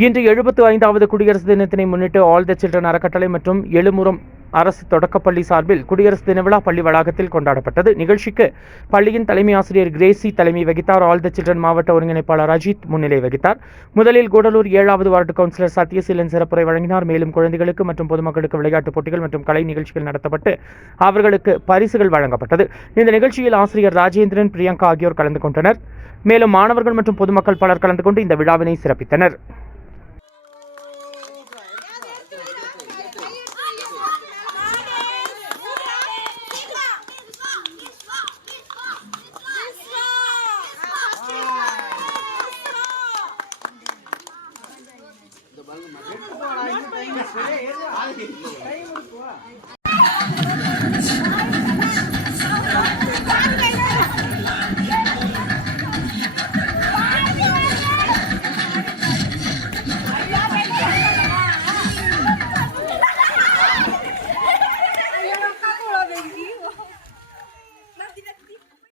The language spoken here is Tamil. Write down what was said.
இன்று எழுபத்து ஐந்தாவது குடியரசு தினத்தினை முன்னிட்டு ஆல் த சில்ட்ரன் அறக்கட்டளை மற்றும் எழுமுறம் அரசு தொடக்கப்பள்ளி சார்பில் குடியரசு தின விழா பள்ளி வளாகத்தில் கொண்டாடப்பட்டது. நிகழ்ச்சிக்கு பள்ளியின் தலைமை ஆசிரியர் கிரேசி தலைமை வகித்தார். ஆல் த சில்ட்ரன் மாவட்ட ஒருங்கிணைப்பாளர் அஜித் முன்னிலை வகித்தார். முதலில் கூடலூர் ஏழாவது வார்டு கவுன்சிலர் சத்யசீலன் சிறப்புரை வழங்கினார். மேலும் குழந்தைகளுக்கு மற்றும் பொதுமக்களுக்கு விளையாட்டுப் போட்டிகள் மற்றும் கலை நிகழ்ச்சிகள் நடத்தப்பட்டு அவர்களுக்கு பரிசுகள் வழங்கப்பட்டது. இந்த நிகழ்ச்சியில் ஆசிரியர் ராஜேந்திரன் பிரியங்கா ஆகியோர் கலந்து கொண்டனர். மேலும் மாணவர்கள் மற்றும் பொதுமக்கள் பலர் கலந்து கொண்டு இந்த விழாவினை சிறப்பித்தனர். பாருங்க